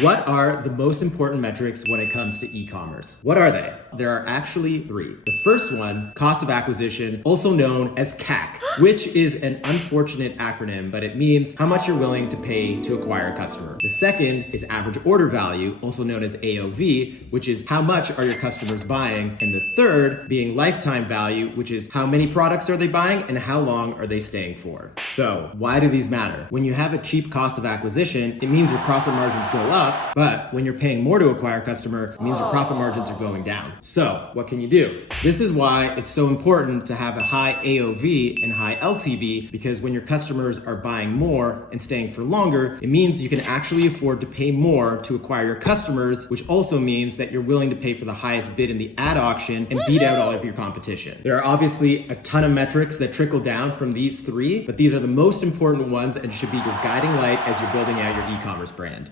What are the most important metrics when it comes to e-commerce? What are they? There are actually three. The first one, cost of acquisition, also known as CAC, which is an unfortunate acronym, but it means how much you're willing to pay to acquire a customer. The second is average order value, also known as AOV, which is how much are your customers buying. And the third being lifetime value, which is how many products are they buying and how long are they staying for. So why do these matter? When you have a cheap cost of acquisition, it means your profit margins go up, but when you're paying more to acquire a customer, it means your profit margins are going down. So what can you do? This is why it's so important to have a high AOV and high LTV, because when your customers are buying more and staying for longer, it means you can actually afford to pay more to acquire your customers, which also means that you're willing to pay for the highest bid in the ad auction and beat out all of your competition. There are obviously a ton of metrics that trickle down from these three, but these are the most important ones and should be your guiding light as you're building out your e-commerce brand.